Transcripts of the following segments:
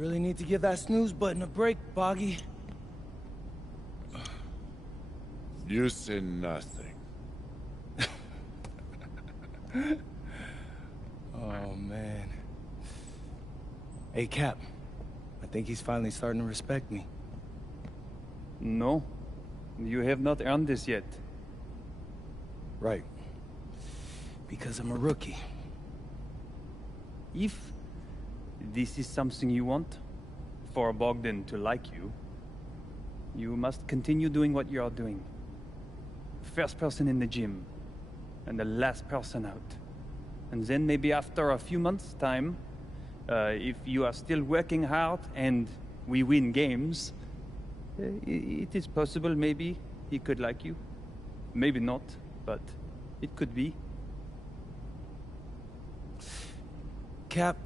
really need to give that snooze button a break, Boggy. You say nothing. Oh, man. Hey, Cap. I think he's finally starting to respect me. No. You have not earned this yet. Right. Because I'm a rookie. If this is something you want, for Bogdan to like you, you must continue doing what you are doing. First person in the gym, and the last person out. And then maybe after a few months' time, if you are still working hard and we win games, it is possible maybe he could like you. Maybe not, but it could be. Cap,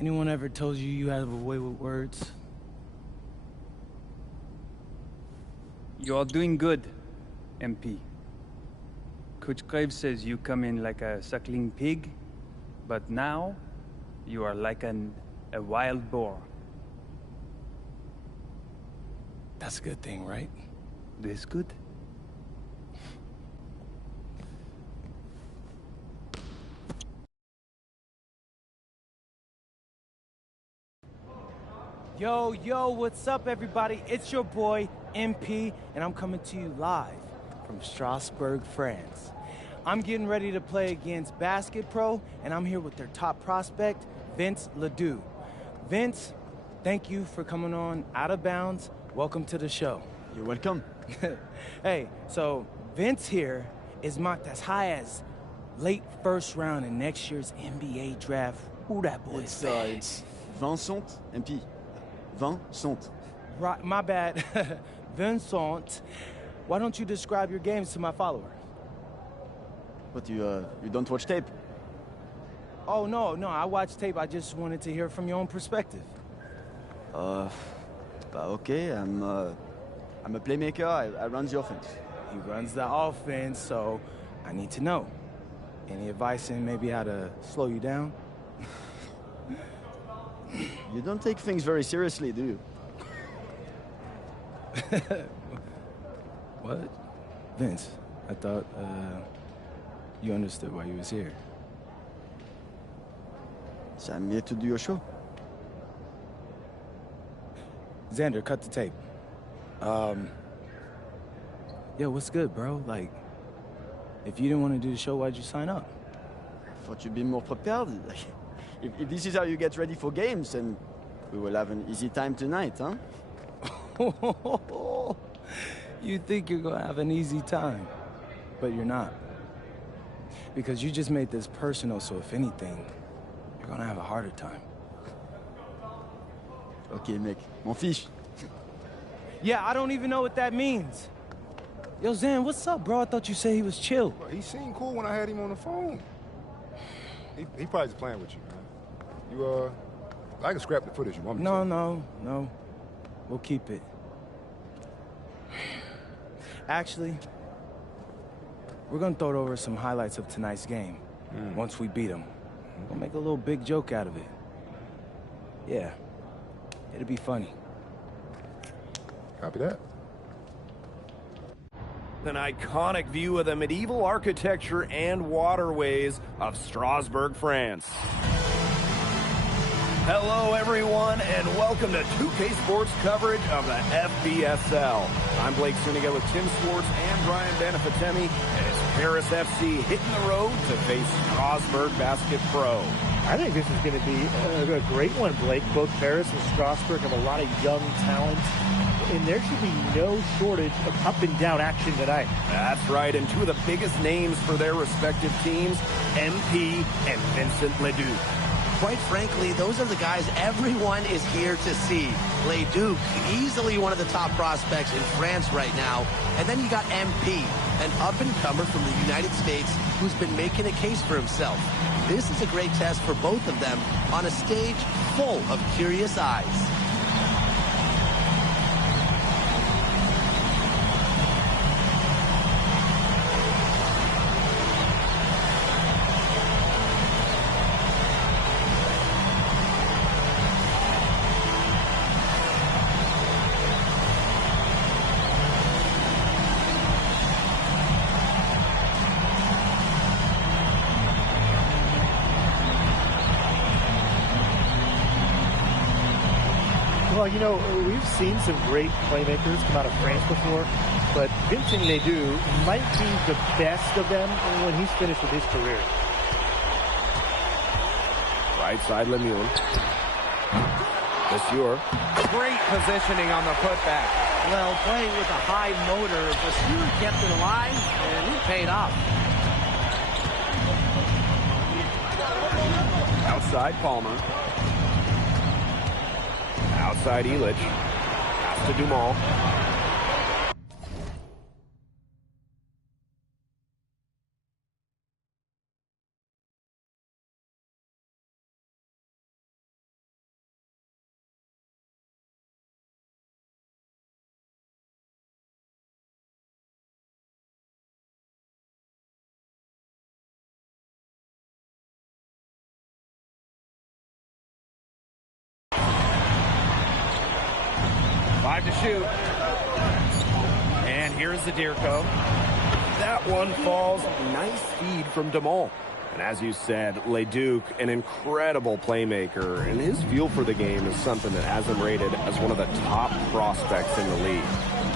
anyone ever told you you have a way with words? You are doing good, MP. Coach Graves says you come in like a suckling pig, but now you are like a wild boar. That's a good thing, right? This good? Yo, what's up, everybody? It's your boy, MP, and I'm coming to you live from Strasbourg, France. I'm getting ready to play against Basket Pro, and I'm here with their top prospect, Vince Ledoux. Vince, thank you for coming on Out of Bounds. Welcome to the show. You're welcome. Hey, so Vince here is mocked as high as late first round in next year's NBA draft. Who that boy is? It's Vincent, MP. Vincent. Right, my bad. Vincent, why don't you describe your games to my follower? But you don't watch tape? Oh, no, I watch tape. I just wanted to hear from your own perspective. Okay, I'm a playmaker. I run the offense. He runs the offense, so I need to know. Any advice in maybe how to slow you down? You don't take things very seriously, do you? What? Vince, I thought, you understood why you was here. So I'm here to do your show. Xander, cut the tape. Yo, what's good, bro? Like, if you didn't want to do the show, why'd you sign up? I thought you'd be more prepared. If this is how you get ready for games, then we will have an easy time tonight, huh? You think you're gonna have an easy time, but you're not. Because you just made this personal, so if anything, you're gonna have a harder time. Okay, mec. M'en fiche. Yeah, I don't even know what that means. Yo, Zan, what's up, bro? I thought you said he was chill. Bro, he seemed cool when I had him on the phone. He probably just playing with you, man. I can scrap the footage you want me to. No. We'll keep it. Actually, we're gonna throw over some highlights of tonight's game. Once we beat them. We'll make a little big joke out of it. Yeah. It'll be funny. Copy that. An iconic view of the medieval architecture and waterways of Strasbourg, France. Hello, everyone, and welcome to 2K Sports coverage of the FBSL. I'm Blake Suniga with Tim Swartz and Brian Benefatemi as Paris FC hitting the road to face Strasbourg Basket Pro. I think this is going to be a great one, Blake. Both Paris and Strasbourg have a lot of young talent, and there should be no shortage of up-and-down action tonight. That's right, and two of the biggest names for their respective teams, MP and Vincent Ledoux. Quite frankly, those are the guys everyone is here to see. Ledoux, easily one of the top prospects in France right now. And then you got MP, an up-and-comer from the United States who's been making a case for himself. This is a great test for both of them on a stage full of curious eyes. Well, you know, we've seen some great playmakers come out of France before, but Vincent Ledoux might be the best of them when he's finished with his career. Right side Lemuel. Monsieur. Great positioning on the putback. Well, playing with a high motor, Monsieur kept it alive, and it paid off. Outside Palmer. Outside Elich. Pass to Dumal. Five to shoot. And here's the Deerco. That one falls. Nice feed from Dumal. And as you said, Leduc, an incredible playmaker, and his feel for the game is something that has him rated as one of the top prospects in the league.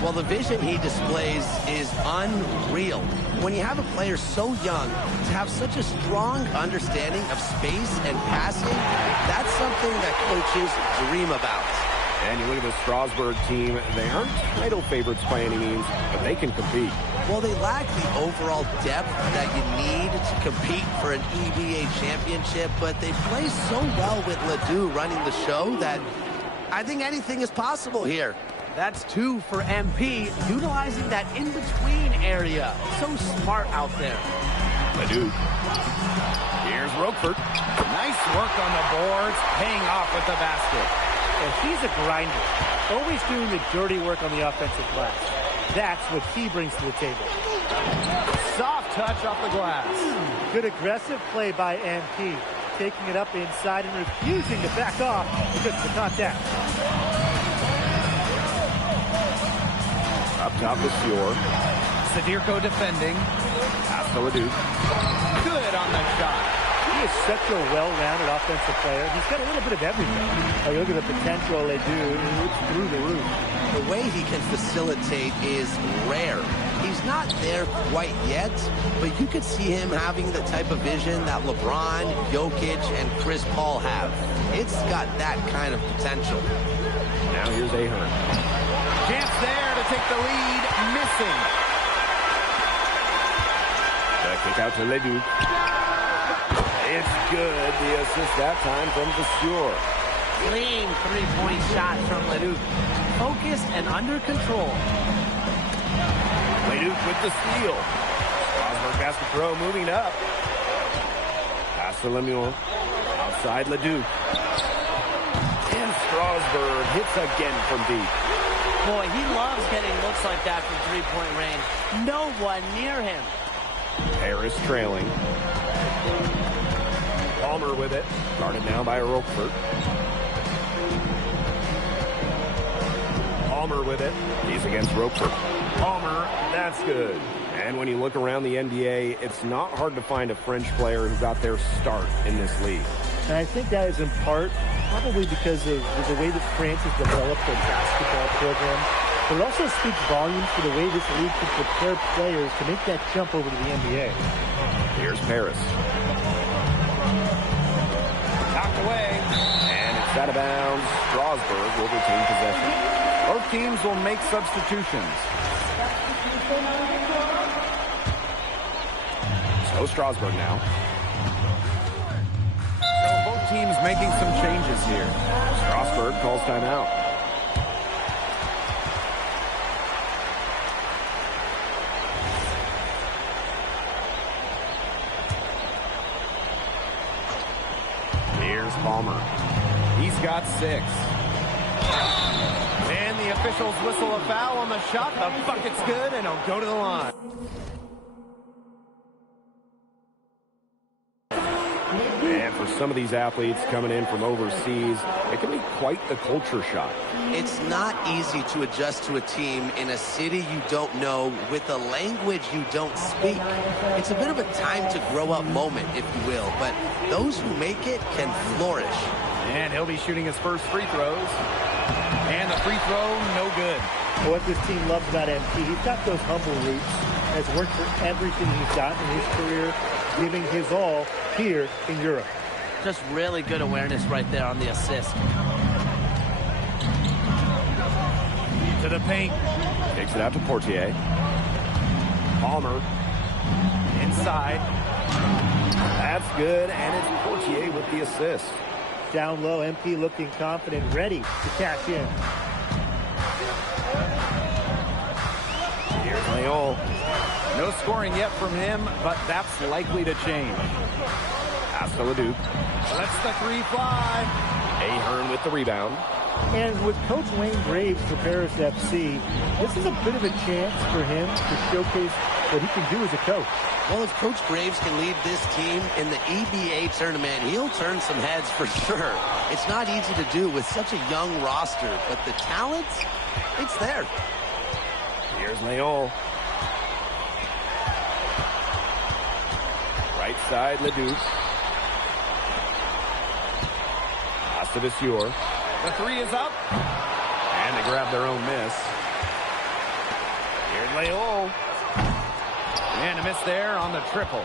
Well, the vision he displays is unreal. When you have a player so young, to have such a strong understanding of space and passing, that's something that coaches dream about. And you look at the Strasbourg team, they aren't title favorites by any means, but they can compete. Well, they lack the overall depth that you need to compete for an EBA championship, but they play so well with Ledoux running the show that I think anything is possible here. That's 2 for MP, utilizing that in-between area. So smart out there. Ledoux. Here's Roquefort. Nice work on the boards, paying off with the basket. And he's a grinder, always doing the dirty work on the offensive glass. That's what he brings to the table. Soft touch off the glass. Good aggressive play by MP, taking it up inside and refusing to back off because of the contact. Up top with Fior. Sadirko defending. Pass to Ledoux. Good on the shot. He is such a well-rounded offensive player. He's got a little bit of everything. Like, look at the potential they do. It's through the roof. The way he can facilitate is rare. He's not there quite yet, but you could see him having the type of vision that LeBron, Jokic, and Chris Paul have. It's got that kind of potential. Now here's Ahern. Chance there to take the lead, missing. The kick out to Ledoux. It's good. The assist that time from Vasseur. Clean three-point shot from Ledoux. Focused and under control. Ledoux with the steal. Strasbourg basket throw moving up. Pass to Lemuel. Outside Ledoux. And Strasbourg hits again from deep. Boy, he loves getting looks like that from three-point range. No one near him. Harris trailing. Palmer with it. Guarded now by Roquefort. Palmer with it. He's against Roquefort. Palmer, that's good. And when you look around the NBA, it's not hard to find a French player who got their start in this league. And I think that is in part probably because of the way that France has developed their basketball program. But it also speaks volumes for the way this league can prepare players to make that jump over to the NBA. Here's Paris. Knocked away. And it's out of bounds. Strasbourg will retain possession. Both teams will make substitutions. So Strasbourg now. So both teams making some changes here. Strasbourg calls timeout. Here's Palmer. He's got 6. And the officials whistle a foul on the shot. The bucket's good, and he'll go to the line. And for some of these athletes coming in from overseas, it can be quite the culture shock. It's not easy to adjust to a team in a city you don't know with a language you don't speak. It's a bit of a time to grow up moment, if you will, but those who make it can flourish. And he'll be shooting his first free throws. And the free throw, no good. What this team loves about MP, he's got those humble roots, has worked for everything he's got in his career, giving his all here in Europe. Just really good awareness right there on the assist. To the paint. Takes it out to Portier. Palmer. Inside. That's good, and it's Portier with the assist. Down low, MP looking confident, ready to cash in. Here's Leon. No scoring yet from him, but that's likely to change. Pass to Leduc. Lets the three fly. Ahern with the rebound. And with Coach Wayne Graves for Paris FC, this is a bit of a chance for him to showcase what he can do as a coach. Well, if Coach Graves can lead this team in the EBA tournament, he'll turn some heads for sure. It's not easy to do with such a young roster, but the talent, it's there. Here's Leon. Right side, Leduc. Pass to Vasseur. The three is up. And they grab their own miss. Here's Leon. And a miss there on the triple.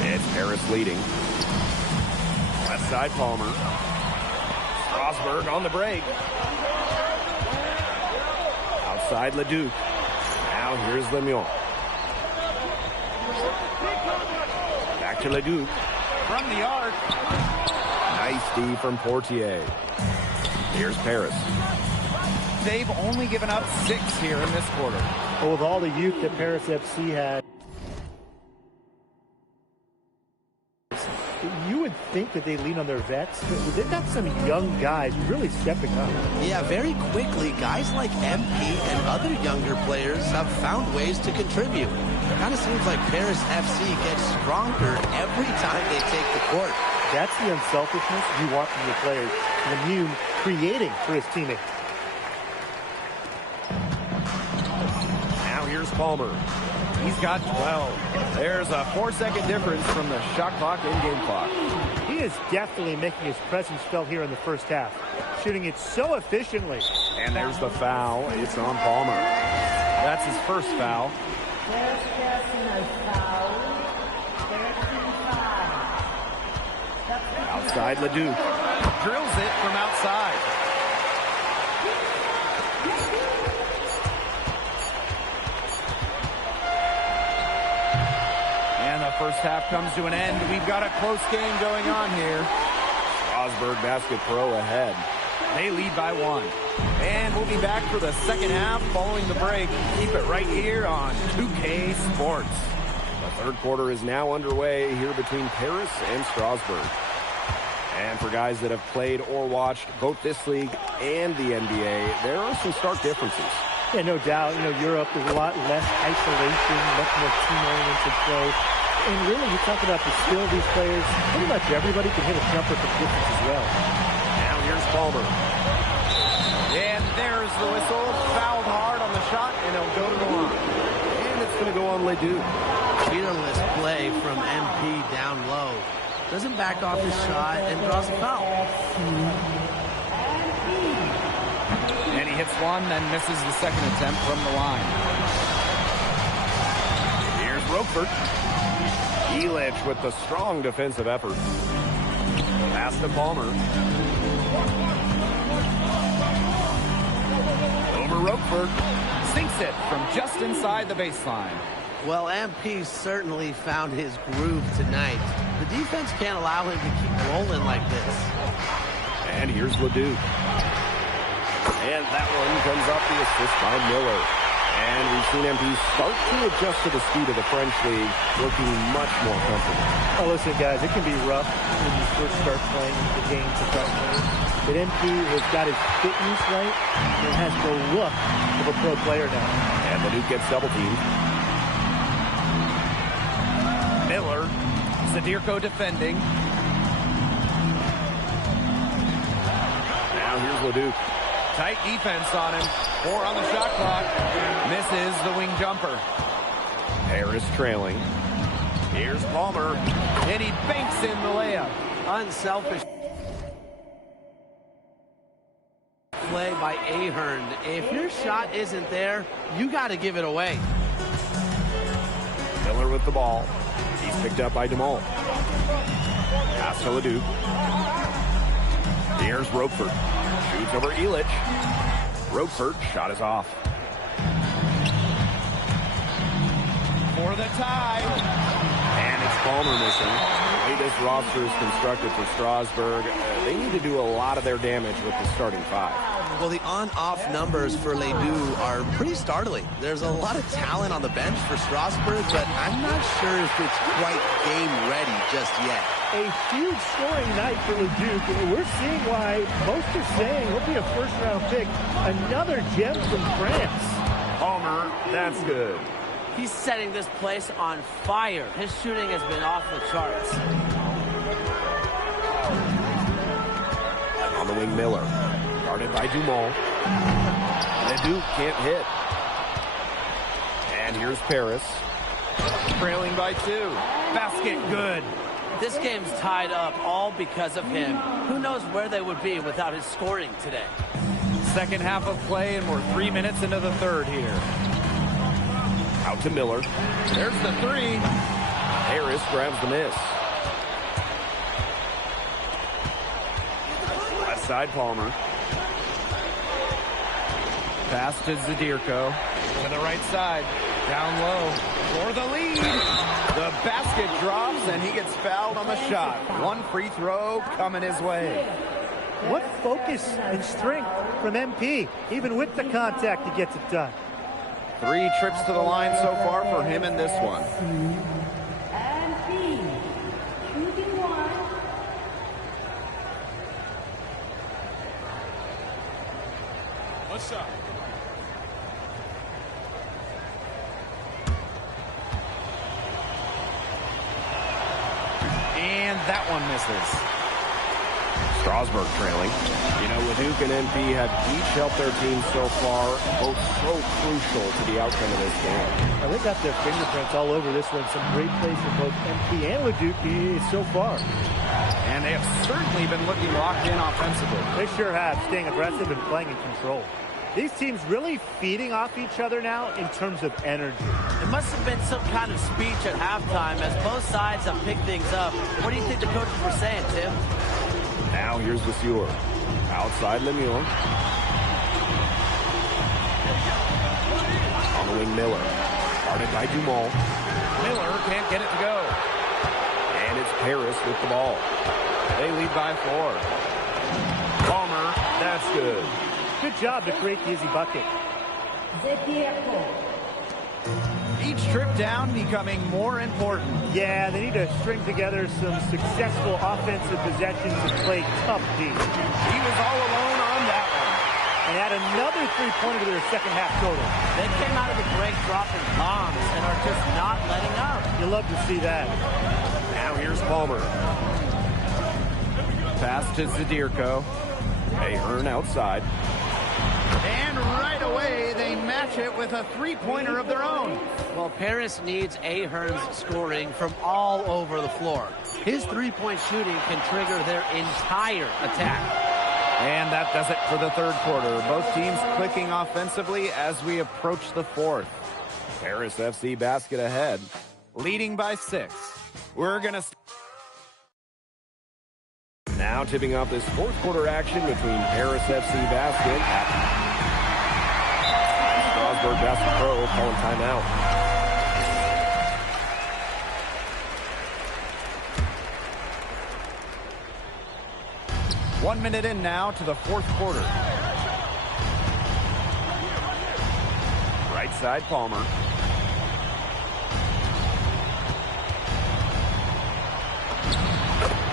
It's Paris leading. Left side, Palmer. Strasburg on the break. Outside, Leduc. Now here's Lemieux. Back to Leduc. From the arc. Nice D from Portier. Here's Paris. They've only given up 6 here in this quarter. Well, with all the youth that Paris FC had, you would think that they lean on their vets, but they've got some young guys really stepping up. Yeah, very quickly, guys like MP and other younger players have found ways to contribute. It kind of seems like Paris FC gets stronger every time they take the court. That's the unselfishness you want from your players. Lemieux creating for his teammates. Now here's Palmer. He's got 12. There's a 4-second difference from the shot clock and game clock. He is definitely making his presence felt here in the first half, shooting it so efficiently. And there's the foul. It's on Palmer. That's his first foul. Outside Leduc. Drills it from outside. And the first half comes to an end. We've got a close game going on here. Strasburg Basket Pro ahead. They lead by 1. And we'll be back for the second half following the break. Keep it right here on 2K Sports. The third quarter is now underway here between Paris and Strasburg. And for guys that have played or watched both this league and the NBA, there are some stark differences. Yeah, no doubt. You know, Europe is a lot less isolation, much more team-oriented play. And really, you talk about the skill of these players, pretty much everybody can hit a jumper from distance as well. Now here's Palmer. And there's the whistle. Fouled hard on the shot, and it'll go to the line. And it's going to go on Ledoux. Fearless play from MP down low. Doesn't back off his shot and draws a foul. And he hits one, then misses the second attempt from the line. Here's Roquefort. Elich with the strong defensive effort. Pass to Palmer. Over Roquefort. Sinks it from just inside the baseline. Well, MP certainly found his groove tonight. The defense can't allow him to keep rolling like this. And here's Ledoux. And that one comes off the assist by Miller. And we've seen MP start to adjust to the speed of the French league, looking much more comfortable. Oh, listen, guys, it can be rough when you first start playing the game professionally. But MP has got his fitness right and has the look of a pro player now. And Ledoux gets double teamed. Miller. Zadirko defending. Now here's Leduc. Tight defense on him. 4 on the shot clock. Misses the wing jumper. Harris trailing. Here's Palmer. And he banks in the layup. Unselfish play by Ahern. If your shot isn't there, you got to give it away. Miller with the ball. He's picked up by DeMol. Pass to Leduc. Here's Roquefort. Shoots over Elich. Roquefort, shot is off. For the tie. And it's Palmer missing. The way this roster is constructed for Strasburg, they need to do a lot of their damage with the starting 5. Well, the on-off numbers for Ledoux are pretty startling. There's a lot of talent on the bench for Strasburg, but I'm not sure if it's quite game ready just yet. A huge scoring night for Leduc. We're seeing why most are saying he'll be a first-round pick. Another gem from France. Palmer, that's good. He's setting this place on fire. His shooting has been off the charts. On the wing, Miller. Guarded by Dumont. Leduc can't hit. And here's Paris. Trailing by 2. Basket good. This game's tied up all because of him. Who knows where they would be without his scoring today. Second half of play, and we're 3 minutes into the third here. Out to Miller. There's the 3. Harris grabs the miss. Left side, Palmer. Pass to Zadirko. To the right side. Down low. For the lead. The basket drops, and he gets fouled on the shot. 1 free throw coming his way. What focus and strength from MP. Even with the contact, he gets it done. 3 trips to the line so far for him in this one. What's up? And that one misses. Strasburg trailing. You know, Leduc and MP have each helped their team so far, both so crucial to the outcome of this game. Well, they got their fingerprints all over this one. Some great plays from both MP and Leduc so far. And they have certainly been looking locked in offensively. They sure have, staying aggressive and playing in control. These teams really feeding off each other now in terms of energy. It must have been some kind of speech at halftime as both sides have picked things up. What do you think the coaches were saying, Tim? Now here's Vasseur. Outside Lemieux. On the wing, Miller. Guarded by Dumont. Miller can't get it to go. And it's Paris with the ball. They lead by 4. Palmer, that's good. Good job to create the easy bucket. Each trip down becoming more important. Yeah, they need to string together some successful offensive possessions and play tough D. He was all alone on that one. And add another three-pointer to their second half total. They came out of the break dropping bombs and are just not letting up. You love to see that. Now here's Palmer. Pass to Zadirko. Ahern outside. And right away, they match it with a three-pointer of their own. Well, Paris needs Ahern's scoring from all over the floor. His three-point shooting can trigger their entire attack. And that does it for the third quarter. Both teams clicking offensively as we approach the fourth. Paris FC basket ahead. Leading by 6. We're going to... Now tipping off this fourth quarter action between Paris FC basket at Strasburg Basket Pro calling timeout. One minute in now to the fourth quarter. Right side, Palmer.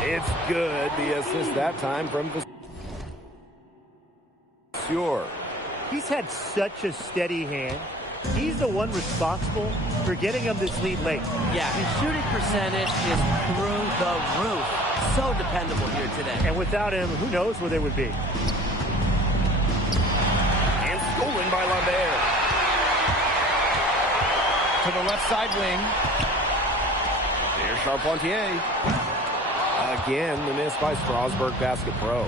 It's good. The assist that time from Vasseur. He's had such a steady hand. He's the one responsible for getting him this lead late. Yeah, his shooting percentage is through the roof. So dependable here today. And without him, who knows where they would be. stolen by Lambert. To the left side wing. Here's Charpentier. Again, the miss by Strasburg Basket Pro.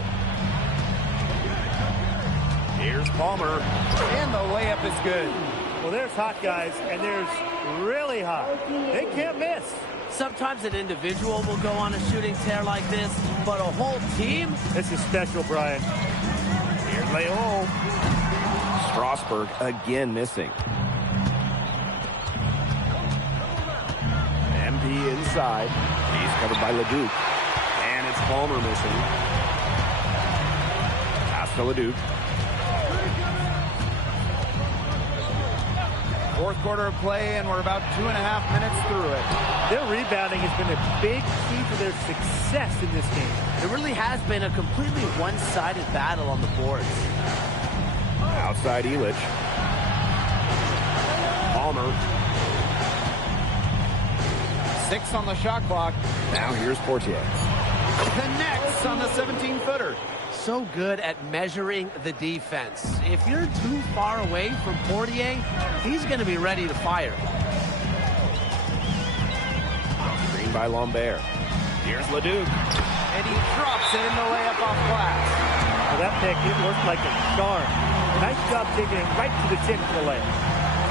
Here's Palmer. And the layup is good. Well, there's hot guys, and there's really hot. They can't miss. Sometimes an individual will go on a shooting tear like this, but a whole team? This is special, Brian. Here's Leon. Strasburg again missing. MP inside. He's covered by Leduc. And it's Palmer missing. Pass to Leduc. Fourth quarter of play, and we're about 2.5 minutes through it. Their rebounding has been a big key to their success in this game. It really has been a completely one-sided battle on the boards. Outside Elich. Palmer. 6 on the shot clock. Now here's Portier. Connects on the 17-footer. So good at measuring the defense. If you're too far away from Portier, he's going to be ready to fire. Screen by Lambert. Here's Leduc. And he drops in the layup off glass. Well, that pick, it worked like a charm. Nice job taking it right to the tin for the layup.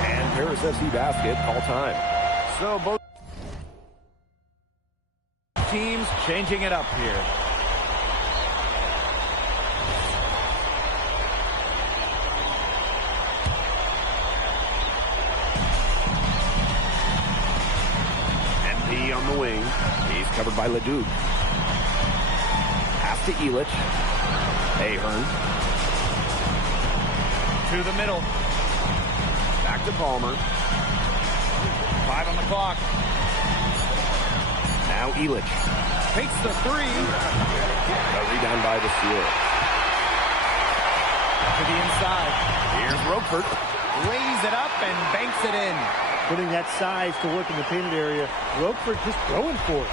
And Paris FC basket, all time. So both teams changing it up here. MP on the wing. He's covered by Leduc. Pass to Elich. Ahern. To the middle. Back to Palmer. 5 on the clock. Now Elich. Takes the 3. A rebound by the Seal. To the inside. Here's Roquefort. Lays it up and banks it in. Putting that size to work in the painted area. Roquefort just going for it.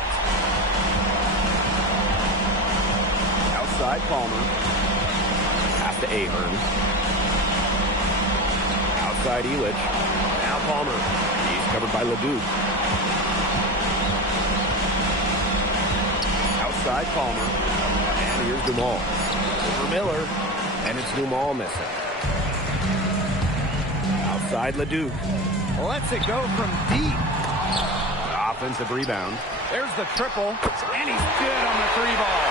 Outside Palmer. Pass to Ahern. Outside Elich. Now Palmer. He's covered by Leduc. Outside Palmer. And here's Dumal. Over Miller. And it's Dumal missing. Outside Leduc. Lets it go from deep. Offensive rebound. There's the triple. And he's good on the 3-ball.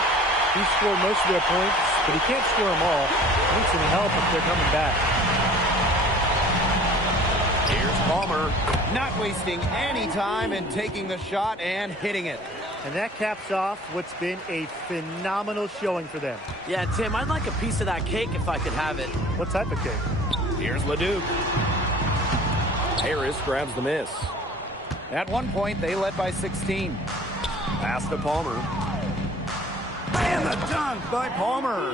He scored most of their points, but he can't score them all. Needs some help if they're coming back. Here's Palmer. Not wasting any time in taking the shot and hitting it. And that caps off what's been a phenomenal showing for them. Yeah, Tim, I'd like a piece of that cake if I could have it. What type of cake? Here's Leduc. Harris grabs the miss. At one point, they led by 16. Pass to Palmer. And the dunk by Palmer.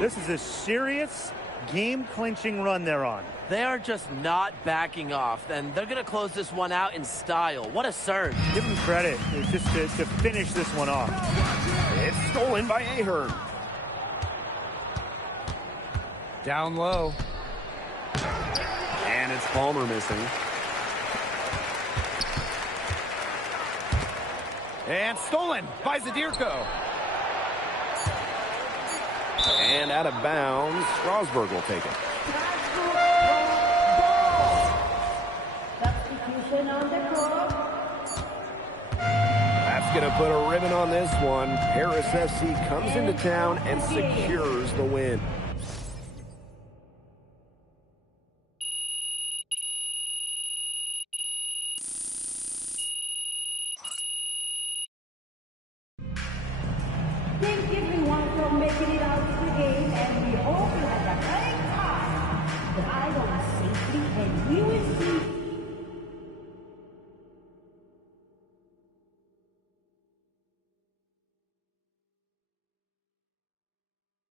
This is a serious game-clinching run they're on. They are just not backing off, and they're going to close this one out in style. What a surge. Give them credit just to finish this one off. It's stolen by Ahern. Down low. And it's Palmer missing. And stolen by Zadirko. And out of bounds, Strasburg will take it. Substitution on the court. That's going to put a ribbon on this one. Paris FC comes into town and secures the win. Thank everyone for making it out to the game, and we hope you had a great time. Drive on safely, and we will see